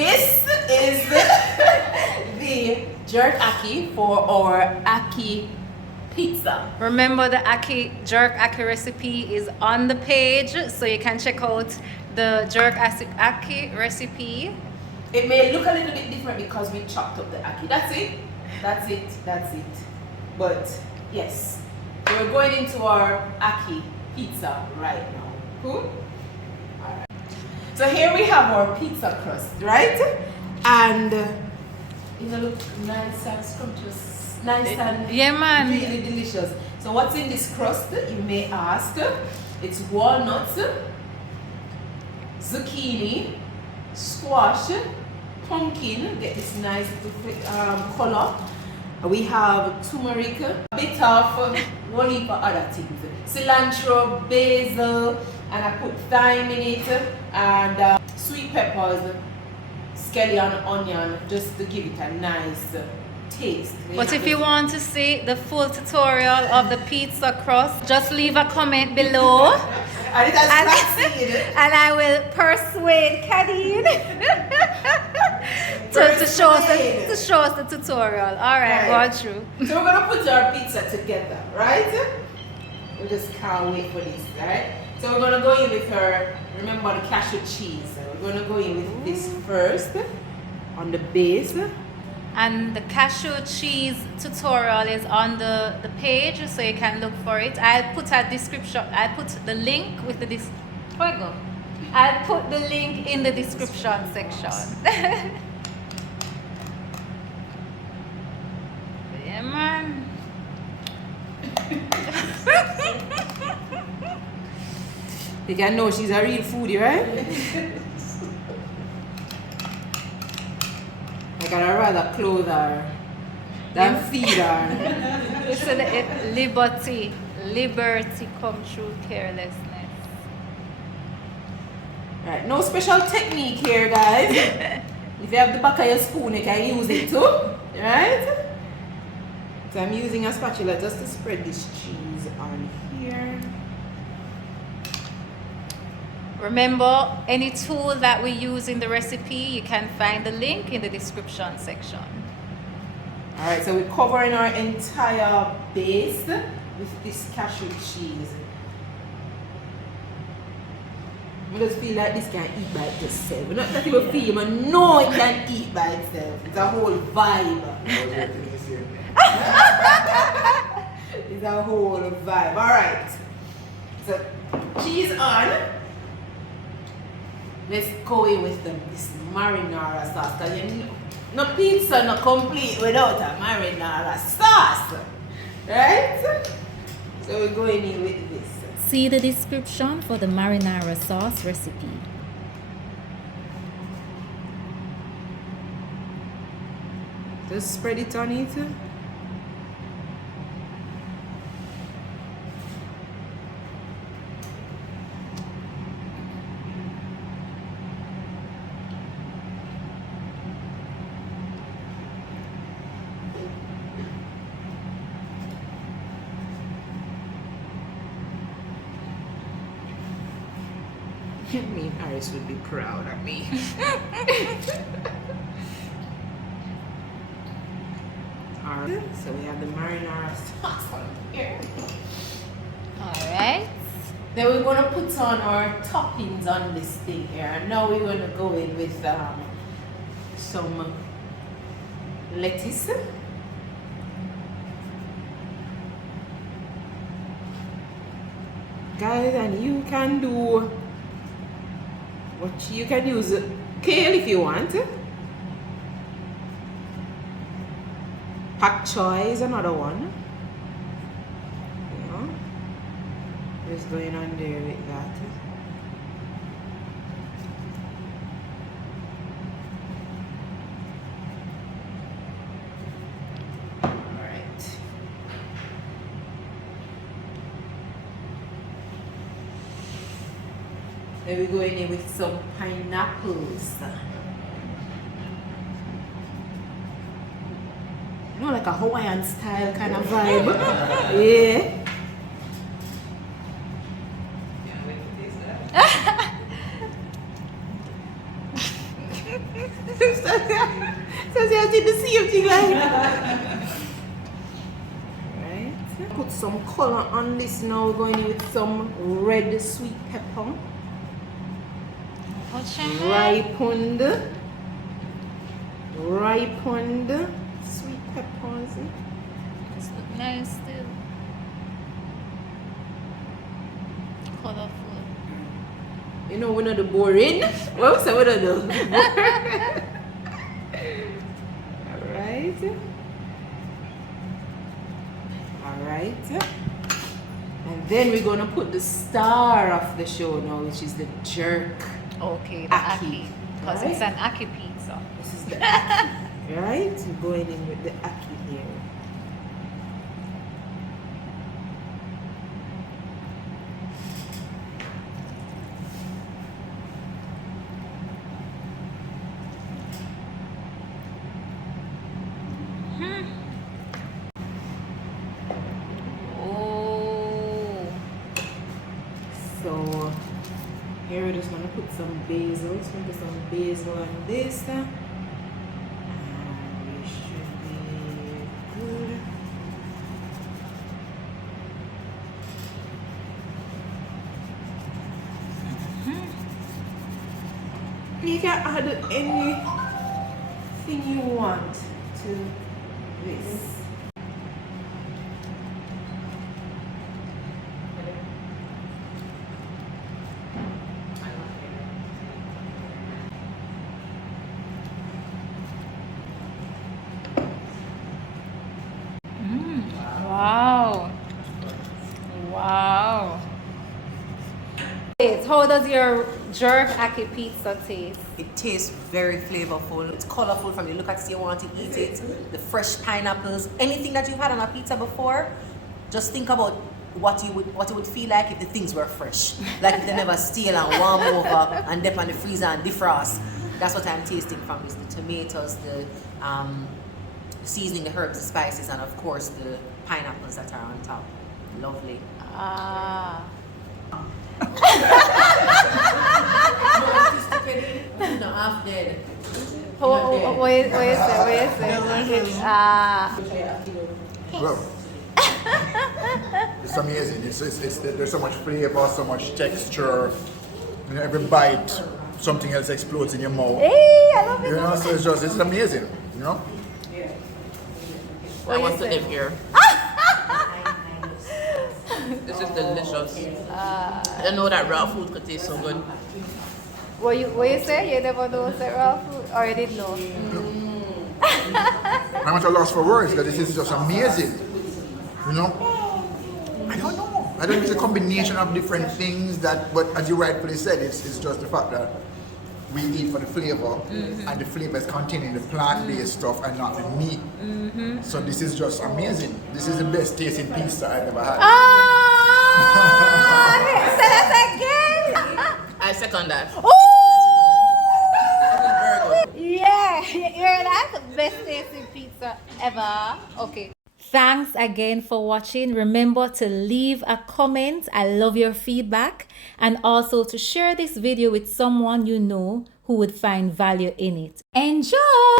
This is the jerk ackee for our ackee pizza. Remember, the jerk ackee recipe is on the page, so you can check out the jerk ackee recipe. It may look a little bit different because we chopped up the ackee. That's it. That's it. That's it. But yes, we're going into our ackee pizza right now. Cool? Alright. So here we have our pizza crust, right? And it look nice and scrumptious. Nice and yeah, man. really delicious. So what's in this crust, you may ask? It's walnuts, zucchini, squash, pumpkin, get this nice color. We have turmeric, a bit of one heap of other things. Cilantro, basil, and I put thyme in it, and sweet peppers, scallion, onion, just to give it a nice taste. But if you want to see the full tutorial of the pizza crust, just leave a comment below. And it has succeeded. And I will persuade Kadeen to show us the tutorial. Alright, go on through. So we're gonna put our pizza together, right? We just can't wait for this, right? So we're gonna go in with her, remember the cashew cheese. We're gonna go in with this first on the base. And the cashew cheese tutorial is on the page, so you can look for it. I'll put a description. I'll put the link with the I'll put the link in the description section. Yeah, man. You can know she's a real foodie, right? I gotta rather clothe her than feed her. Listen, liberty come through carelessness. Right, no special technique here, guys. If you have the back of your spoon, you can use it too, right? So I'm using a spatula just to spread this cheese on here. Remember, any tool that we use in the recipe, you can find the link in the description section. Alright, so we're covering our entire base with this cashew cheese. I just feel like this can eat by itself. Not that you feel, but no, it can eat by itself. It's a whole vibe. It's a whole vibe. Alright, so cheese on. Let's go in with this marinara sauce. Because you know, no pizza not complete without a marinara sauce. Right? So we're going in with this. See the description for the marinara sauce recipe. Just spread it on it. Me and Iris would be proud of me. Alright, so we have the marinara sauce on here. Alright. Then we're going to put on our toppings on this thing here. And now we're going to go in with some lettuce. Guys, and you can do what you can use kale if you want. Pak choy is another one. You know, just going on there with that. Alright. Then we go in with some pineapples. You know, like a Hawaiian style kind of vibe. Yeah. Stacia did the same thing like right. Put some color on this now. Going in with some red sweet pepper. Ripened sweet peppers. It's look nice still. Colorful. You know, we're not the boring. Well, so we're not the Alright. And then we're gonna put the star of the show now, which is the jerk. Okay, the Ackee. Because it's an Ackee pizza. This is the Ackee. Right? We're going in with the Ackee here. So here we're just gonna put some basil. Let's put some basil on this. And we should be good. You can add anything you want to this. Wow. How does your jerk Ackee pizza taste? It tastes very flavorful. It's colorful from you look at it, you want to eat it. The fresh pineapples, anything that you've had on a pizza before, just think about what it would feel like if the things were fresh. Like if they never stale and warm over and dip on the freezer and defrost. That's what I'm tasting from, is the tomatoes, the seasoning, the herbs, the spices, and of course the pineapples that are on top. Lovely. Ah. No, half dead. What you say? Ah. Well, it's amazing. There's so much flavor, so much texture. You know, every bite, something else explodes in your mouth. Hey, I love it. You know, so it's amazing. You know. I want to live here. This is delicious. I didn't know that raw food could taste so good. What you say? You never know say raw food, or you didn't know? I'm at a loss for words because this is just amazing. You know. I don't know. I don't know. It's a combination of different things but as you rightfully said, it's just the fact that we eat for the flavor, and the flavor is contained in the plant-based stuff and not the meat. So this is just amazing. This is the best tasting pizza I've ever had. Say that again. I second that. Oh! This is very good. Yeah, you hear that? Best tasting pizza ever. Okay. Thanks again for watching. Remember to leave a comment. I love your feedback. And also to share this video with someone you know who would find value in it. Enjoy!